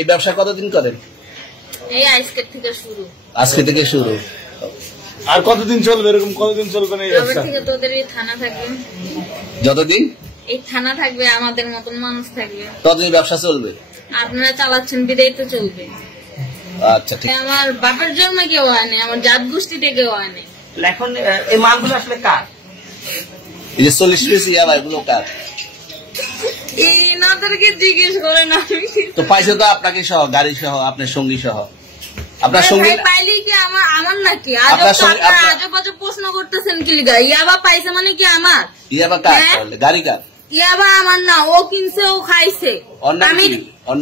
এই ব্যবসা কতদিন করেন? এই আজকে থেকে শুরু। আজকে থেকে শুরু। আর কতদিন চলবে? এরকম কতদিন চলবে না এই ব্যবসা? থেকে তোদের এই থানা থাকবে, যতদিন এই থানা থাকবে, আমাদের মতন মানুষ থাকবে, ততদিন ব্যবসা চলবে। আপনারা চালাচ্ছেন বিদায় তো চলবে। আচ্ছা ঠিক। আমার বাপের জন্মে কেউ হয় নাই, আমার জাত গোষ্ঠীতে কেউ হয় নাই। এখন এই মালগুলো আসলে কার? এই যে 40 পিস ইয়াবা এগুলো কার? এনাদেরকে জিজ্ঞেস করেন। তো পাইছে তো আপনাকে সহ, গাড়ি সহ, আপনার সঙ্গী সহ। আপনার সঙ্গী পাইলে কি আমার নাকি? আজব আজব প্রশ্ন করতেছেন কি লিগা? ইয়াবা পাইছে মানে কি আমার? ইয়াবা কার? গাড়ি কার? ইয়াবা আমার না, ও কিনছে, ও খাইছে। আমি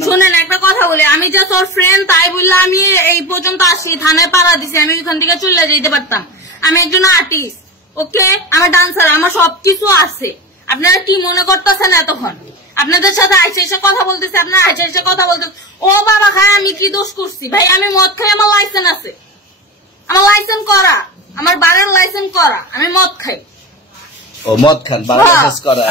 শুনেন একটা কথা বলি, আমি যে তোর ফ্রেন্ড তাই বললে আমি এই পর্যন্ত আসি, থানায় পাড়া দিছি, আমি ওইখান থেকে চলে যেতে পারতাম। আমি একজন আর্টিস্ট, ওকে, আমার ডান্সার, আমার সবকিছু আছে। আপনারা কি মনে করতেছেন এতক্ষণ? আপনাদের সাথে আইসে এসে কথা বলতেছে, আপনারা আইসে এসে কথা বলতেছে। ও বাবা খায়, আমি কি দোষ করছি? ভাই আমি মদ খাই, আমার লাইসেন্স আছে, আমার লাইসেন্স করা, আমার বারের লাইসেন্স করা, আমি মদ খাই। ও মদ খান, বারের লাইসেন্স করা।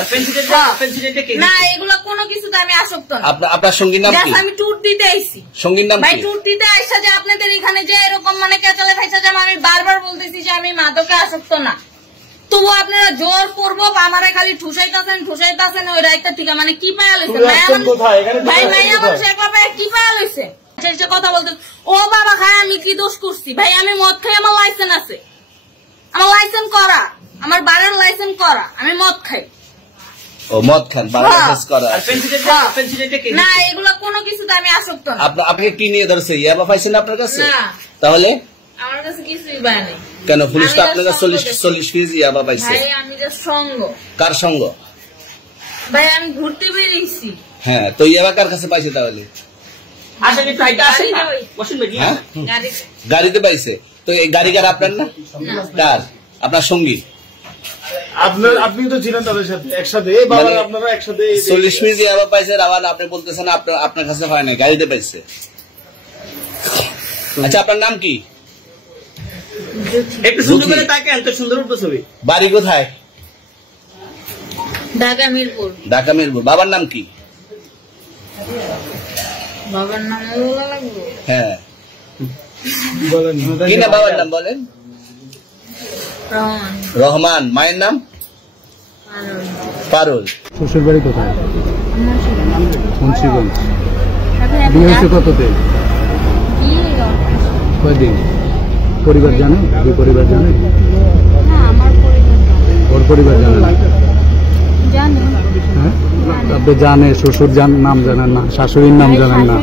না এগুলো কোনো কিছুতে আমি আসক্ত না। আপনার সঙ্গীর নাম কি? আমি ট্যুর দিতে আইছি। সঙ্গীর নাম কি? ভাই ট্যুর দিতে আইসা যে আপনাদের এখানে যে এরকম মানে কেচালে ফাইসা যে আমি বারবার বলতেছি যে আমি মাদকে আসক্ত না, তবু আপনারা জোর করবো আমারে খালি ঠুসাইতাছেন ওই রাইটটা থেকে। মানে কি পায়া লইছে ভাই? মাইয়া মানুষ একবার কি পায়া লইছে? কথা বলতে ও বাবা খায়, আমি কি দোষ করছি? ভাই আমি মদ খাই, আমার লাইসেন্স আছে, আমার লাইসেন্স করা, আমার বারের লাইসেন্স করা, আমি মদ খাই। ও মদ খান, বারের লাইসেন্স করা। না এগুলো কোনো কিছুতে আমি আসক্ত না। আপনাকে কি নিয়ে ধরছে? ইয়াবা পাইছেন আপনার কাছে? না তাহলে আমার কাছে কিছুই পায় নাই। কেন পুলিশ তো আপনার কাছে 40 পিস ইয়াবা পাইছে? ভাই আমি যে সঙ্গ। কার সঙ্গ? ভাই আমি ঘুরতে বেরিয়েছি। হ্যাঁ, তো ইয়াবা কার কাছে পাইছে তাহলে? গাড়িতে পাইছে। তো এই গাড়ি কার? আপনার না? কার? আপনার সঙ্গী? আপনি তো ছিলেন তাদের সাথে একসাথে, আপনারা একসাথে 40 পিস ইয়াবা পাইছে। আবার আপনি বলতেছেন আপনার কাছে হয় না, গাড়িতে পাইছে। আচ্ছা আপনার নাম কি? একটু সুন্দর করে তাকান তো, সুন্দর উঠবে ছবি। বাড়ি কোথায়? ঢাকা মিরপুর। ঢাকা মিরপুর। বাবার নাম কি? বাবার নাম বলা লাগবে? হ্যাঁ বলেন কি না, বাবার নাম বলেন। রহমান। রহমান। মায়ের নাম? পারুল। শ্বশুর বাড়ি কোথায়? মুন্সিগঞ্জ। বিয়ে হয়েছে কততে? কয়দিন? পরিবার জানে? দুই পরিবার জানে? ওর পরিবার জানে না? হ্যাঁ, আপনি জানে, শ্বশুর নাম জানেন না, শাশুড়ির নাম জানেন না?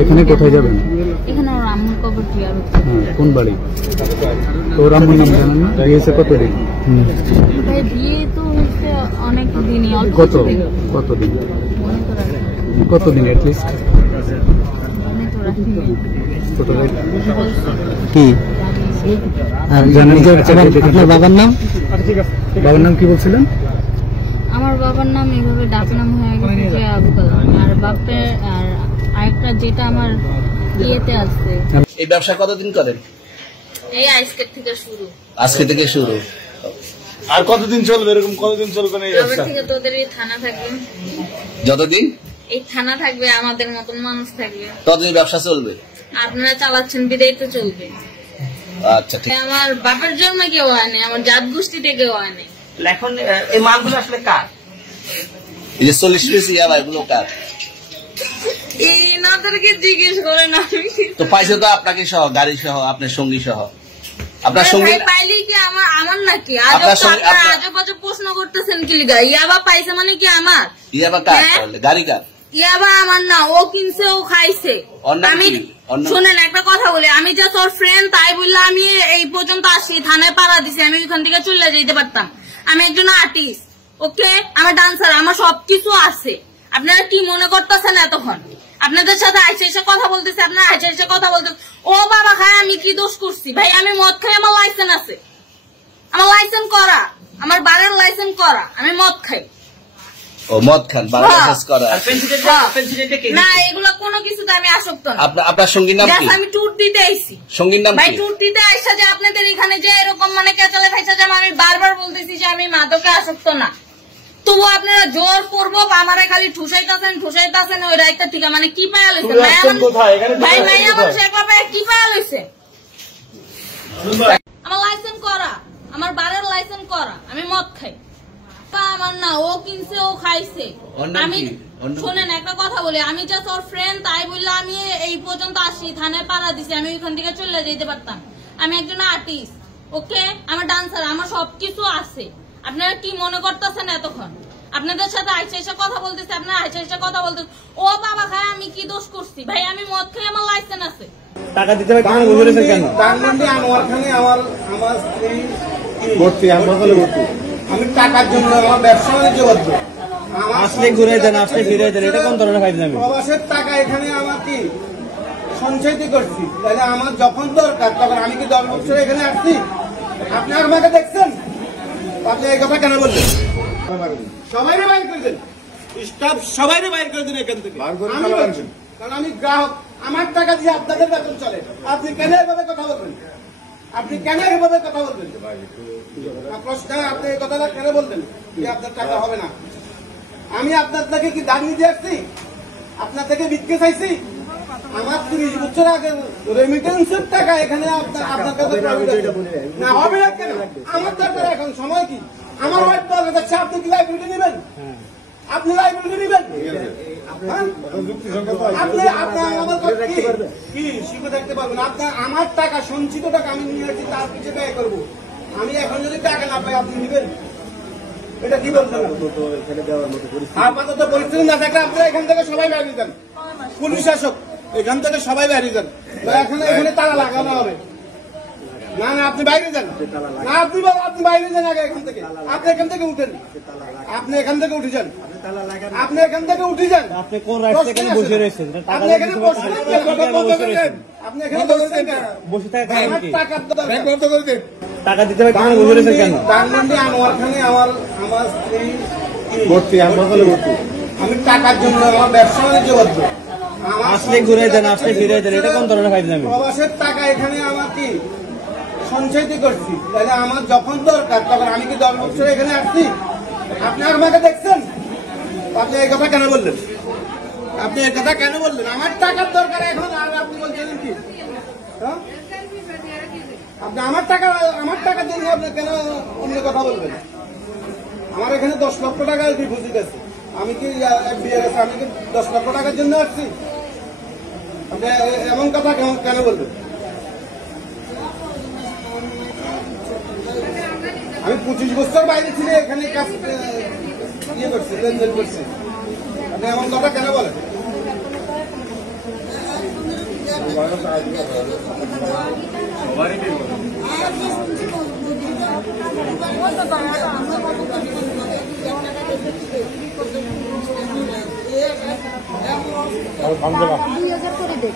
এখানে কোথায় যাবেন? হ্যাঁ, কোন বাড়ি? তো ওর আম্মুর নাম জানেন না? বিয়েছে কতদিন? কতদিন এটলিস্ট? কি জানেন? আপনার বাবার নাম? বাবার নাম কি বলছিলেন? আমার বাবার নাম এইভাবে ডাক নাম হয়ে গেছে যে আবু কালাম। আর বাপের আর আরেকটা যেটা আমার ইয়েতে আছে। এই ব্যবসা কতদিন করেন? এই আজকে থেকে শুরু। আজকে থেকে শুরু। আর কতদিন চলবে? এরকম কতদিন চলবে না এই ব্যবসা? থেকে তোদের এই থানা থাকবে, যতদিন এই থানা থাকবে, আমাদের মতন মানুষ থাকবে, ততদিন ব্যবসা চলবে। আপনারা চালাচ্ছেন বিদায় তো চলবে। আচ্ছা ঠিক। আমার বাপের জন্মে কেউ হয় নাই, আমার জাত গোষ্ঠীতে কেউ হয় নাই। এখন এই মালগুলো আসলে কার? এই যে 40 পিস ইয়াবা এগুলো কার? এনাদেরকে জিজ্ঞেস করেন। তো পাইছে তো আপনাকে সহ, গাড়ি সহ, আপনার সঙ্গী সহ। আপনার সঙ্গী পাইলে কি আমার নাকি? আজব আজব প্রশ্ন করতেছেন কি লিগা? ইয়াবা পাইছে মানে কি আমার? ইয়াবা কার? গাড়ি কার? ইয়াবা আমার না, ও কিনছে, ও খাইছে। আমি শুনেন একটা কথা বলি, আমি যে তোর ফ্রেন্ড তাই বললে আমি এই পর্যন্ত আসি, থানায় পাড়া দিছি, আমি ওইখান থেকে চলে যেতে পারতাম। আমি একজন আর্টিস্ট, ওকে, আমার ডান্সার, আমার সবকিছু আছে। আপনারা কি মনে করতেছেন এতক্ষণ? আপনাদের সাথে আইসে এসে কথা বলতেছে, আপনারা আইসে এসে কথা বলতেছে। ও বাবা খায়, আমি কি দোষ করছি? ভাই আমি মদ খাই, আমার লাইসেন্স আছে, আমার লাইসেন্স করা, আমার বারের লাইসেন্স করা, আমি মদ খাই। ও মদ খান, বারের লাইসেন্স করা। না এগুলো কোনো কিছুতে আমি আসক্ত না। আপনার সঙ্গীর নাম কি? আমি ট্যুর দিতে আইছি। সঙ্গীর নাম কি? ভাই ট্যুর দিতে আইসা যে আপনাদের এখানে যে এরকম মানে কেচালে ফাইসা যে আমি বারবার বলতেছি যে আমি মাদকে আসক্ত না, তবু আপনারা জোর করবো আমারে খালি ঠুসাইতাছেন ওই রাইটটা ঠিক মানে কি পায়া লইছে ভাই মাইয়া মানুষ একলা পায়া কি পায়া লইছে আমার লাইসেন্স করা আমার বারের লাইসেন্স করা আমি মদ খাই আমার না ও কিনছে ও খাইছে আমি শোনেন একটা কথা বলি আমি জাস্ট ওর ফ্রেন্ড তাই বললে আমি এই পর্যন্ত আসি থানায় পাড়া দিছি আমি ওইখান থেকে চলে যেতে পারতাম আমি একজন আর্টিস্ট ওকে আমার ডান্সার আমার সবকিছু আছে আপনারা কি মনে করতেছেন এতক্ষণ আপনাদের সাথে আইসা কথা বলতেছে আপনারা আইসা কথা বলতেছে ও বাবা খায় আমি কি দোষ করছি ভাই আমি মদ খাই আমার লাইসেন্স আছে টাকা দিতে হবে কেন বলেছেন কেন আমার স্ত্রী ভর্তি হাসপাতালে ভর্তি আমি টাকার জন্য আমার ব্যবসা বাণিজ্য করবো আসলে ঘুরে দেন আসলে ফিরে দেন এটা কোন ধরনের ফাইজলামি প্রবাসের টাকা এখানে আমার কি সঞ্চয়িত করছি তাহলে আমার যখন দরকার তখন আমি কি 10 বছর এখানে আসছি আপনি আমাকে দেখছেন আপনি এই কথা কেন বললেন সবাই বাইর করে দেন স্টাফ সবাই বাইর করে দেন এখান থেকে কারণ আমি গ্রাহক আমার টাকা দিয়ে আপনাদের বেতন চলে আপনি কেন এভাবে কথা বলবেন আপনি কেন এভাবে কথা বলবেন প্রশ্ন আপনি এই কথাটা কেন বলবেন যে আপনার টাকা হবে না আমি আপনার থেকে কি দাম নিতে আসছি আপনার থেকে ভিক্ষে চাইছি আমার 30 বছর আগে রেমিটেন্সের টাকা এখানে আপনার কাছে না হবে না কেন আমার দরকার এখন সময় কি আমার ওয়াইফ বলে যাচ্ছে আপনি কি লাইব্রেরি নেবেন আপনি লাইব্রেরি নেবেন আপনি আমার কি শিখে দেখতে পারবেন আপনার আমার টাকা সঞ্চিত টাকা আমি নিয়ে আসছি তার পিছিয়ে ব্যয় করবো আমি এখন যদি টাকা না পাই আপনি নেবেন এটা কি বলছেন আপাতত পরিস্থিতি না থাকলে আপনারা এখান থেকে সবাই বেরিয়ে যান পুলিশ শাসক এখান থেকে সবাই বেরিয়ে যান এখানে তালা লাগানো হবে না না আপনি বাইরে যান না আপনি বাইরে যান আগে এখান থেকে আপনি এখান থেকে উঠেন আপনি এখান থেকে উঠে যান আপনি এখান থেকে উঠে যান আপনি কোন রাস্তায় এখানে বসে রয়েছেন আপনি এখানে আপনি এখানে বসে থাকা কারণ কি টাকা দিতে হবে কেন বলেছেন কেন আমার স্ত্রী ভর্তি হাসপাতালে ভর্তি আমি টাকার জন্য আমার ব্যবসা বাণিজ্য করবো আসলে ঘুরে দেন আসলে ফিরে দেন এটা কোন ধরনের ফাইজলামি প্রবাসের টাকা এখানে আমার কি সঞ্চয়িত করছি তাহলে আমার যখন দরকার তখন আমি কি 10 বছর এখানে আসছি আপনি আমাকে দেখছেন আপনি এই কথা কেন বললেন আপনি এই কথা কেন বললেন আমার টাকার দরকার এখন আর আপনি বলছেন কি আপনি আমার টাকা জন্য আপনি কেন অন্য কথা বলবেন আমার এখানে 10 লক্ষ টাকা ডিপোজিট আছে আমি কি আমি কি 10 লক্ষ টাকার জন্য আসছি আপনি এমন কথা কেন বলবেন আমি 25 বছর বাইরে ছিল এখানে কাজ ইয়ে করছি লেনদেন করছি আপনি এমন কথা কেন বলেন $2000 করে দে